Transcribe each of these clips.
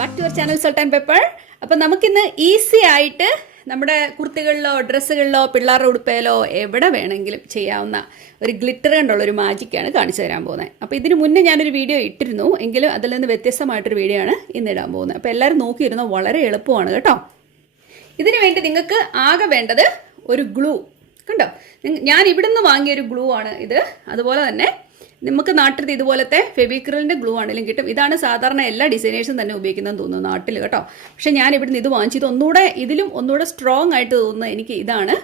Back to our channel salt and pepper. അപ്പം നമുക്കിന്ന് easy ആയിട്ട് നമ്മുടെ കുർത്തികളിലോ ഡ്രസ്സുകളിലോ പിള്ളേരുടെ ഉടുപ്പയിലോ എവിടെ വേണമെങ്കിലും ചെയ്യാവുന്ന ഒരു ഗ്ലിറ്റർ കൊണ്ടുള്ള ഒരു മാജിക്കാണ് കാണിച്ചു തരാൻ പോകുന്നത്. അപ്പോൾ ഇതിന് മുന്നേ ഞാനൊരു വീഡിയോ ഇട്ടിരുന്നു, എങ്കിലും അതിൽ നിന്ന് വ്യത്യസ്തമായിട്ടൊരു വീഡിയോ ആണ് ഇന്നിടാൻ പോകുന്നത്. അപ്പോൾ എല്ലാവരും നോക്കിയിരുന്നോ, വളരെ എളുപ്പമാണ് കേട്ടോ. ഇതിനു വേണ്ടി നിങ്ങൾക്ക് ആകെ വേണ്ടത് ഒരു ഗ്ലൂ. കണ്ടോ, ഞാൻ ഇവിടുന്ന് വാങ്ങിയൊരു ഗ്ലൂ ആണ് ഇത്. അതുപോലെ തന്നെ നമുക്ക് നാട്ടിൽ ഇതുപോലത്തെ ഫെവിക്രിലിൻ്റെ ഗ്ലൂ ആണെങ്കിലും കിട്ടും. ഇതാണ് സാധാരണ എല്ലാ ഡിസൈനേഴ്സും തന്നെ ഉപയോഗിക്കുന്നതെന്ന് തോന്നുന്നു നാട്ടിൽ കേട്ടോ. പക്ഷേ ഞാൻ ഇവിടുന്ന് ഇത് വാങ്ങിച്ചത് ഇതിലും ഒന്നുകൂടെ സ്ട്രോങ് ആയിട്ട് തോന്നുന്നത് എനിക്ക് ഇതാണ്.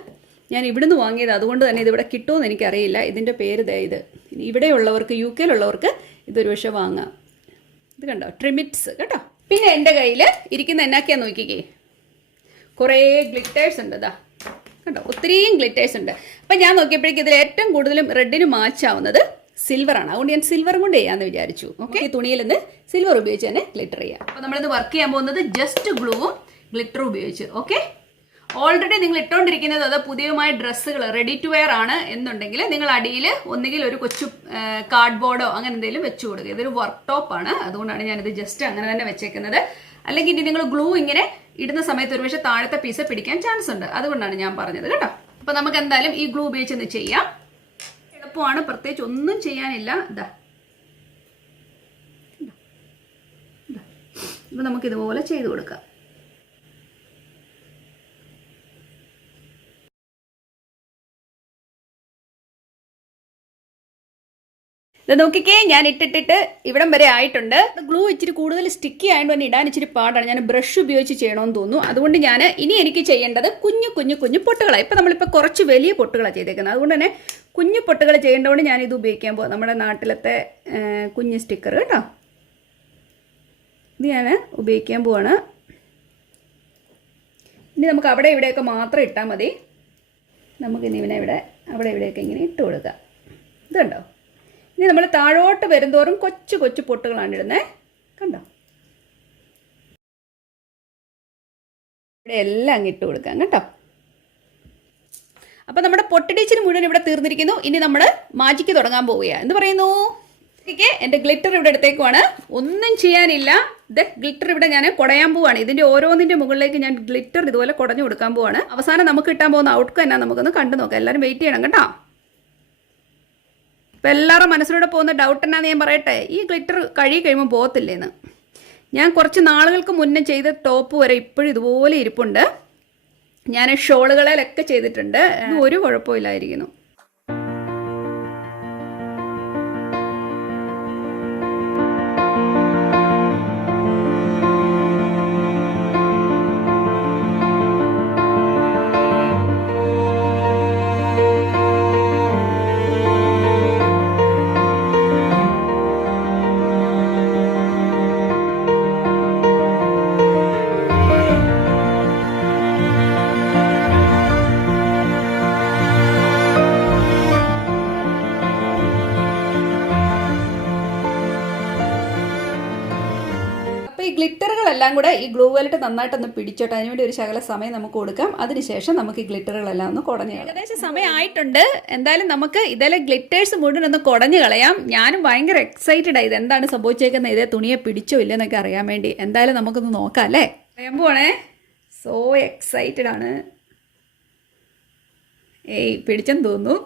ഞാൻ ഇവിടുന്ന് വാങ്ങിയത്, അതുകൊണ്ട് തന്നെ ഇതിവിടെ കിട്ടുമെന്ന് എനിക്കറിയില്ല. ഇതിൻ്റെ പേര് ഇത്. ഇവിടെയുള്ളവർക്ക്, UK യിലുള്ളവർക്ക് ഇതൊരു പക്ഷേ വാങ്ങാം. ഇത് കണ്ടോ, ട്രിമിറ്റ്സ് കേട്ടോ. പിന്നെ എൻ്റെ കയ്യിൽ ഇരിക്കുന്ന എന്നാക്കിയാന്ന് നോക്കിക്കേ, കുറേ ഗ്ലിറ്റേഴ്സ് ഉണ്ട്. ഇതാ കണ്ടോ, ഒത്തിരിയും ഗ്ലിറ്റേഴ്സ് ഉണ്ട്. അപ്പം ഞാൻ നോക്കിയപ്പോഴേക്കും ഇതിൽ ഏറ്റവും കൂടുതലും റെഡിന് മാച്ച് ആവുന്നത് സിൽവറാണ്. അതുകൊണ്ട് ഞാൻ സിൽവറും കൊണ്ട് ചെയ്യാമെന്ന് വിചാരിച്ചു. ഓക്കെ, ഈ തുണിയിൽ നിന്ന് സിൽവർ ഉപയോഗിച്ച് തന്നെ ഗ്ലിറ്റർ ചെയ്യാം. അപ്പോൾ നമ്മളിന്ന് വർക്ക് ചെയ്യാൻ പോകുന്നത് ജസ്റ്റ് ഗ്ലൂവും ഗ്ലിറ്ററും ഉപയോഗിച്ച്. ഓക്കെ, ഓൾറെഡി നിങ്ങൾ ഇട്ടുകൊണ്ടിരിക്കുന്നത് അത് പുതിയമായ ഡ്രസ്സുകൾ റെഡി ടു വെയർ ആണ് എന്നുണ്ടെങ്കിൽ നിങ്ങൾ അടിയിൽ ഒന്നുകിൽ ഒരു കൊച്ചു കാർഡ്ബോർഡോ അങ്ങനെ എന്തെങ്കിലും വെച്ച് കൊടുക്കുക. ഇതൊരു വർക്ക് ടോപ്പാണ്, അതുകൊണ്ടാണ് ഞാനിത് ജസ്റ്റ് അങ്ങനെ തന്നെ വെച്ചേക്കുന്നത്. അല്ലെങ്കിൽ ഇനി നിങ്ങൾ ഗ്ലൂ ഇങ്ങനെ ഇടുന്ന സമയത്ത് ഒരു പക്ഷേ താഴത്തെ പീസ് പിടിക്കാൻ ചാൻസ് ഉണ്ട്, അതുകൊണ്ടാണ് ഞാൻ പറഞ്ഞത് കേട്ടോ. അപ്പോൾ നമുക്ക് എന്തായാലും ഈ ഗ്ലൂ ഉപയോഗിച്ചൊന്ന് ചെയ്യാം. എളുപ്പമാണ്, പ്രത്യേകിച്ച് ഒന്നും ചെയ്യാനില്ല. ഇതാ ഇപ്പം നമുക്കിതുപോലെ ചെയ്ത് കൊടുക്കാം. ഇത് നോക്കിക്കേ, ഞാൻ ഇട്ടിട്ട് ഇവിടം വരെ ആയിട്ടുണ്ട്. ഗ്ലൂ ഇച്ചിരി കൂടുതൽ സ്റ്റിക്കി ആയതുകൊണ്ട് തന്നെ ഇടാൻ ഇച്ചിരി പാടാണ്. ഞാൻ ബ്രഷ് ഉപയോഗിച്ച് ചെയ്യണമെന്ന് തോന്നുന്നു. അതുകൊണ്ട് ഇനി എനിക്ക് ചെയ്യേണ്ടത് കുഞ്ഞു പൊട്ടുകളാണ്. ഇപ്പം നമ്മളിപ്പോൾ കുറച്ച് വലിയ പൊട്ടുകളാണ് ചെയ്തേക്കുന്നത്, അതുകൊണ്ട് തന്നെ കുഞ്ഞു പൊട്ടുകൾ ചെയ്യേണ്ടതുകൊണ്ട് ഞാനിത് ഉപയോഗിക്കാൻ പോകും. നമ്മുടെ നാട്ടിലത്തെ കുഞ്ഞ് സ്റ്റിക്കർ കേട്ടോ, ഇത് ഞാൻ ഉപയോഗിക്കാൻ പോവാണ്. ഇനി നമുക്ക് അവിടെ ഇവിടെയൊക്കെ മാത്രം ഇട്ടാൽ മതി. നമുക്കിനി ഇവിടെ അവിടെ ഇവിടെയൊക്കെ ഇങ്ങനെ ഇട്ട് കൊടുക്കാം. ഇത് കണ്ടോ, ഇനി നമ്മൾ താഴോട്ട് വരുന്തോറും കൊച്ചു പൊട്ടുകളാണ് ഇടുന്നത്. കണ്ടോ, ഇവിടെ എല്ലാം അങ്ങ് ഇട്ട് കൊടുക്കാം കേട്ടോ. അപ്പം നമ്മുടെ പൊട്ടിടീച്ചിന് മുഴുവൻ ഇവിടെ തീർന്നിരിക്കുന്നു. ഇനി നമ്മൾ മാജിക്ക് തുടങ്ങാൻ പോവുകയാണ്. എന്ത് പറയുന്നു? എൻ്റെ ഗ്ലിറ്റർ ഇവിടെ എടുത്തേക്കുവാണ്, ഒന്നും ചെയ്യാനില്ല. ഇത് ഗ്ലിറ്റർ ഇവിടെ ഞാൻ കുടയാൻ പോവാണ്. ഇതിൻ്റെ ഓരോന്നിൻ്റെ മുകളിലേക്ക് ഞാൻ ഗ്ലിറ്റർ ഇതുപോലെ കുടഞ്ഞു കൊടുക്കാൻ പോവാണ്. അവസാനം നമുക്ക് കിട്ടാൻ പോകുന്ന ഔട്ട്കം എന്നാ നമുക്കൊന്ന് കണ്ടു നോക്കാം. എല്ലാവരും വെയിറ്റ് ചെയ്യണം കേട്ടോ. ഇപ്പം എല്ലാവരും മനസ്സിലൂടെ പോകുന്ന ഡൗട്ട് എന്നാന്ന് ഞാൻ പറയട്ടെ, ഈ ഗ്ലിറ്റർ കഴുകി കഴിയുമ്പോൾ പോകത്തില്ലേന്ന്. ഞാൻ കുറച്ച് നാളുകൾക്ക് മുന്നേ ചെയ്ത ടോപ്പ് വരെ ഇപ്പോഴും ഇതുപോലെ ഇരിപ്പുണ്ട്. ഞാൻ ഷോളുകളിലൊക്കെ ചെയ്തിട്ടുണ്ട്, ഒരു കുഴപ്പമില്ലായിരിക്കുന്നു. ഈ ഗ്ലിറ്ററുകളെല്ലാം കൂടെ ഈ ഗ്ലൂ വെൽറ്റ് നന്നായിട്ടൊന്ന് പിടിച്ചോട്ടെ. അതിനുവേണ്ടി ഒരു ശകല സമയം നമുക്ക് കൊടുക്കാം. അതിനുശേഷം നമുക്ക് ഈ ഗ്ലിറ്ററുകളെല്ലാം ഒന്ന് കുടഞ്ഞു കളയാം. ഏകദേശം സമയമായിട്ടുണ്ട്. എന്തായാലും നമുക്ക് ഇതിലെ ഗ്ലിറ്റേഴ്സ് മുഴുവൻ ഒന്ന് കുടഞ്ഞു കളയാം. ഞാനും ഭയങ്കര എക്സൈറ്റഡ് ആയി, ഇതെന്താണ് സംഭവിച്ചേക്കുന്നത്, ഇതേ തുണിയെ പിടിച്ചോ ഇല്ലെന്നൊക്കെ അറിയാൻ വേണ്ടി. എന്തായാലും നമുക്കൊന്ന് നോക്കാം അല്ലേ. പറയാൻ പോണേ, സോ എക്സൈറ്റഡ് ആണ്. പിടിച്ചെന്ന് തോന്നുന്നു.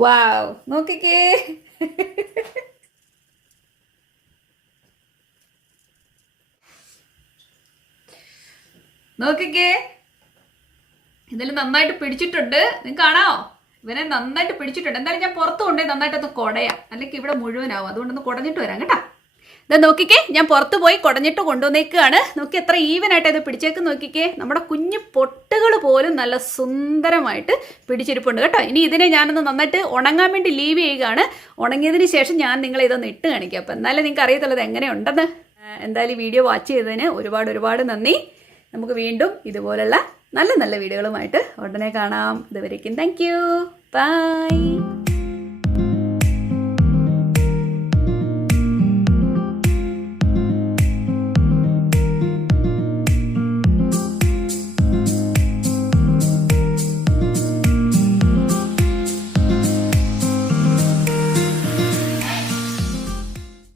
വാവ്, നോക്കിക്കേ. നോക്കിക്കേ, ഇതിൽ നന്നായിട്ട് പിടിച്ചിട്ടുണ്ട്. നിങ്ങൾക്ക് കാണാമോ? ഇവനെ നന്നായിട്ട് പിടിച്ചിട്ടുണ്ട്. എന്തായാലും ഞാൻ പുറത്ത് കൊണ്ടുപോയി നന്നായിട്ടൊന്ന് കുടയാം, അല്ലെങ്കിൽ ഇവിടെ മുഴുവനാവും. അതുകൊണ്ടൊന്ന് കുടഞ്ഞിട്ട് വരാം കേട്ടോ. ഇത് നോക്കിക്കേ, ഞാൻ പുറത്ത് പോയി കുടഞ്ഞിട്ട് കൊണ്ടുവന്നേക്കുകയാണ്. നോക്കി എത്ര ഈവനായിട്ട് ഇത് പിടിച്ചേക്ക് നോക്കിക്കേ. നമ്മുടെ കുഞ്ഞു പൊട്ടുകൾ പോലും നല്ല സുന്ദരമായിട്ട് പിടിച്ചിരിപ്പുണ്ട് കേട്ടോ. ഇനി ഇതിനെ ഞാനൊന്ന് നന്നായിട്ട് ഉണങ്ങാൻ വേണ്ടി ലീവ് ചെയ്യുകയാണ്. ഉണങ്ങിയതിന് ശേഷം ഞാൻ നിങ്ങളെ ഇതൊന്ന് ഇട്ട് കാണിക്കാം. അപ്പം എന്നാലും നിങ്ങൾക്ക് അറിയത്തുള്ളത് എങ്ങനെയുണ്ടെന്ന്. എന്തായാലും വീഡിയോ വാച്ച് ചെയ്തതിന് ഒരുപാട് നന്ദി. നമുക്ക് വീണ്ടും ഇതുപോലുള്ള നല്ല വീഡിയോകളുമായിട്ട് ഉടനെ കാണാം. ഇതുവരേക്കും താങ്ക് യു, ബൈ.